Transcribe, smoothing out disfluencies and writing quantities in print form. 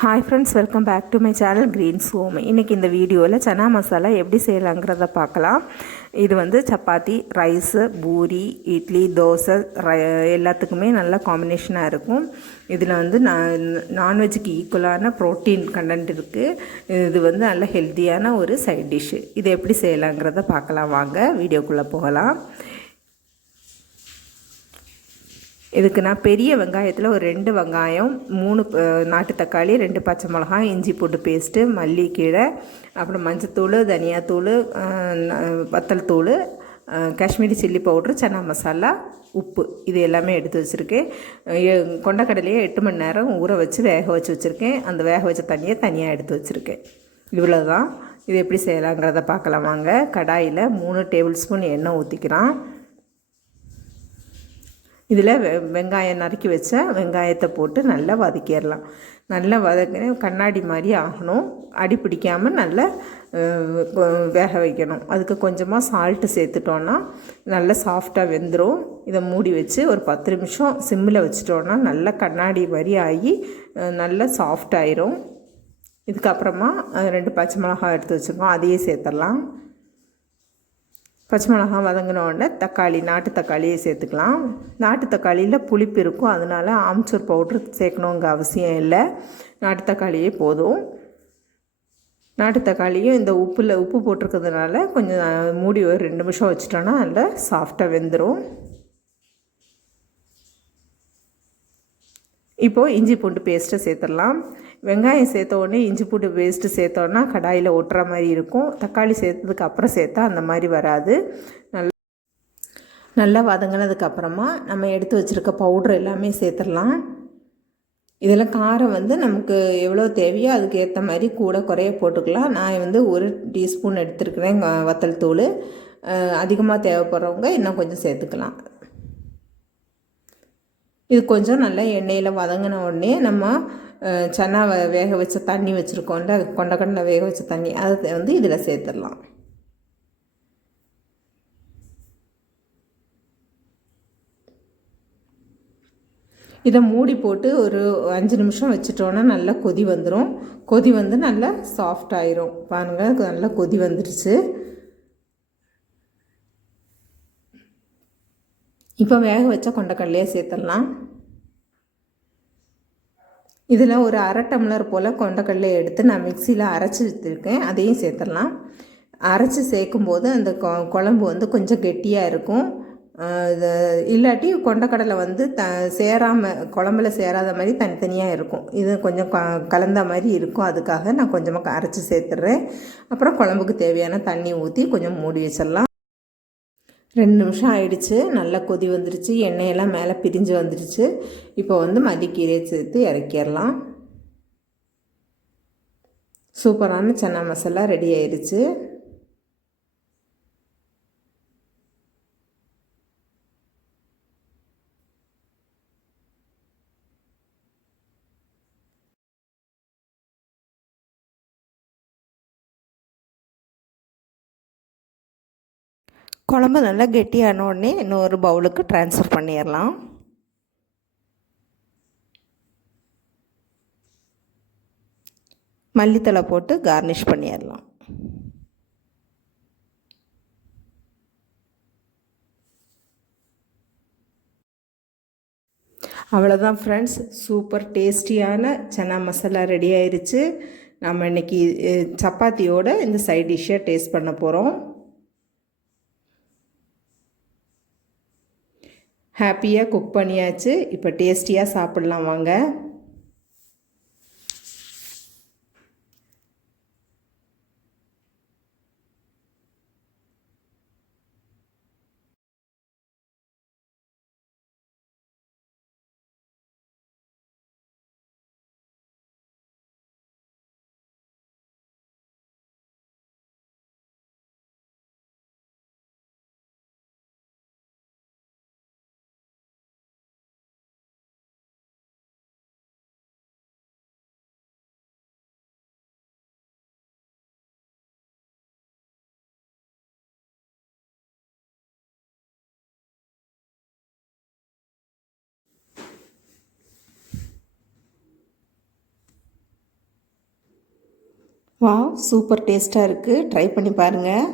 Hi friends, welcome back to my channel Greens Home. இன்றைக்கி இந்த வீடியோவில் சனா மசாலா எப்படி செய்யலாங்கிறத பார்க்கலாம். இது வந்து சப்பாத்தி, ரைஸு, பூரி, இட்லி, தோசை எல்லாத்துக்குமே நல்ல காம்பினேஷனாக இருக்கும். இதில் வந்து நான்வெஜ்ஜுக்கு ஈக்குவலான ப்ரோட்டீன் கண்டென்ட் இருக்குது. இது வந்து நல்ல ஹெல்த்தியான ஒரு சைட் டிஷ்ஷு. இது எப்படி செய்யலாங்கிறத பார்க்கலாம். வாங்க வீடியோக்குள்ளே போகலாம். இதுக்கு நான் பெரிய வெங்காயத்தில் ஒரு 2 வெங்காயம், 3 நாட்டு தக்காளி, 2 பச்சை மிளகாய், இஞ்சி பூண்டு பேஸ்ட்டு, மல்லிக்கீரை, அப்புறம் மஞ்சத்தூள், தனியாத்தூள், வத்தல் தூள், காஷ்மீரி சில்லி பவுட்ரு, சன்னா மசாலா, உப்பு, இது எல்லாமே எடுத்து வச்சுருக்கேன். கொண்டக்கடலையை 8 மணி நேரம் ஊற வச்சு வேக வச்சு வச்சுருக்கேன். அந்த வேக வச்ச தண்ணியை தனியாக எடுத்து வச்சுருக்கேன். இவ்வளோ தான். இது எப்படி செய்யலாங்கிறத பார்க்கலாம் வாங்க. கடாயில் 3 டேபிள் ஸ்பூன் எண்ணெய் ஊற்றிக்கிறான். இதில் வெங்காயம் நறுக்கி வச்ச வெங்காயத்தை போட்டு நல்லா வதக்கிடலாம். நல்லா கண்ணாடி மாதிரி ஆகணும். அடி பிடிக்காமல் நல்லா வேக வைக்கணும். அதுக்கு கொஞ்சமாக சால்ட்டு சேர்த்துட்டோன்னா நல்லா சாஃப்டாக வெந்துடும். இதை மூடி வச்சு ஒரு 10 நிமிஷம் சிம்மில் வச்சுட்டோன்னா நல்லா கண்ணாடி மாதிரி ஆகி நல்லா சாஃப்டாயிரும். இதுக்கப்புறமா 2 பச்சை மிளகாய் எடுத்து வச்சுருக்கோம், அதையே சேர்த்துடலாம். பச்சை மிளகாய் வதங்கின உடனே தக்காளி, நாட்டு தக்காளியை சேர்த்துக்கலாம். நாட்டு தக்காளியில் புளிப்பு இருக்கும், அதனால் ஆம்ச்சூர் பவுட்ரு சேர்க்கணுங்க அவசியம் இல்லை. நாட்டு தக்காளியே போதும். நாட்டு தக்காளியும் இந்த உப்பு போட்டிருக்கிறதுனால கொஞ்சம் மூடி ஒரு 2 நிமிஷம் வச்சிட்டோன்னா நல்லா சாஃப்டாக வெந்துடும். இப்போது இஞ்சி பூண்டு பேஸ்ட்டை சேர்த்துடலாம். வெங்காயம் சேர்த்த உடனே இஞ்சி பூண்டு பேஸ்ட்டு சேர்த்தோன்னா கடாயில் ஒட்டுற மாதிரி இருக்கும். தக்காளி சேர்த்ததுக்கு அப்புறம் சேர்த்தா அந்த மாதிரி வராது. நல்லா வதங்கினதுக்கப்புறமா நம்ம எடுத்து வச்சுருக்க பவுட்ரு எல்லாமே சேர்த்துடலாம். இதில் காரம் வந்து நமக்கு எவ்வளோ தேவையோ அதுக்கு ஏற்ற மாதிரி கூட குறைய போட்டுக்கலாம். நான் வந்து 1 டீஸ்பூன் எடுத்துருக்கிறேன் வத்தல் தூள். அதிகமாக தேவைப்படுறவங்க இன்னும் கொஞ்சம் சேர்த்துக்கலாம். இது கொஞ்சம் நல்லா எண்ணெயில் வதங்கின உடனே நம்ம சன்னாவை வேக வச்ச தண்ணி வச்சுருக்கோம்ல, கொண்டக்கடலை வேக வச்ச தண்ணி, அதை வந்து இதில் சேர்த்துடலாம். இதை மூடி போட்டு ஒரு 5 நிமிஷம் வச்சுட்டோன்னா நல்லா கொதி வந்துடும். கொதி வந்து நல்லா சாஃப்ட் ஆயிரும். பாருங்கள், நல்லா கொதி வந்துடுச்சு. இப்போ வேக வச்ச கொண்டக்கடலையே சேர்த்துடலாம். இதில் ஒரு 1/2 டம்ளர் போல் கொண்டக்கடலை எடுத்து நான் மிக்சியில் அரைச்சி வச்சுருக்கேன், அதையும் சேர்த்துடலாம். அரைச்சி சேர்க்கும்போது அந்த குழம்பு வந்து கொஞ்சம் கெட்டியாக இருக்கும். இல்லாட்டி கொண்டக்கடலை வந்து சேராமல், குழம்புல சேராத மாதிரி தனித்தனியாக இருக்கும். இது கொஞ்சம் கலந்த மாதிரி இருக்கும். அதுக்காக நான் கொஞ்சமாக அரைச்சி சேர்த்துட்றேன். அப்புறம் குழம்புக்கு தேவையான தண்ணி ஊற்றி கொஞ்சம் மூடி வச்சிடலாம். 2 நிமிஷம் ஆயிடுச்சு. நல்லா கொதி வந்துடுச்சு, எண்ணெயெல்லாம் மேலே பிரிஞ்சு வந்துடுச்சு. இப்போ வந்து மல்லிக்கீரையை சேர்த்து இறக்கிடலாம். சூப்பரான சன்னா மசாலா ரெடி ஆயிடுச்சு. குழம்பு நல்லா கெட்டியான உடனே இன்னொரு பவுலுக்கு ட்ரான்ஸ்ஃபர் பண்ணிடலாம். மல்லித்தழை போட்டு கார்னிஷ் பண்ணிடலாம். அவ்வளோதான் ஃப்ரெண்ட்ஸ், சூப்பர் டேஸ்டியான சன்னா மசாலா ரெடி ஆயிடுச்சு. நம்ம இன்றைக்கி சப்பாத்தியோட இந்த சைட் டிஷ்ஷை டேஸ்ட் பண்ண போகிறோம். ஹாப்பியாக குக் பண்ணியாச்சு. இப்போ டேஸ்டியாக சாப்பிட்லாம் வாங்க. வாவ், சூப்பர் டேஸ்ட்டாக இருக்குது. ட்ரை பண்ணி பாருங்கள்.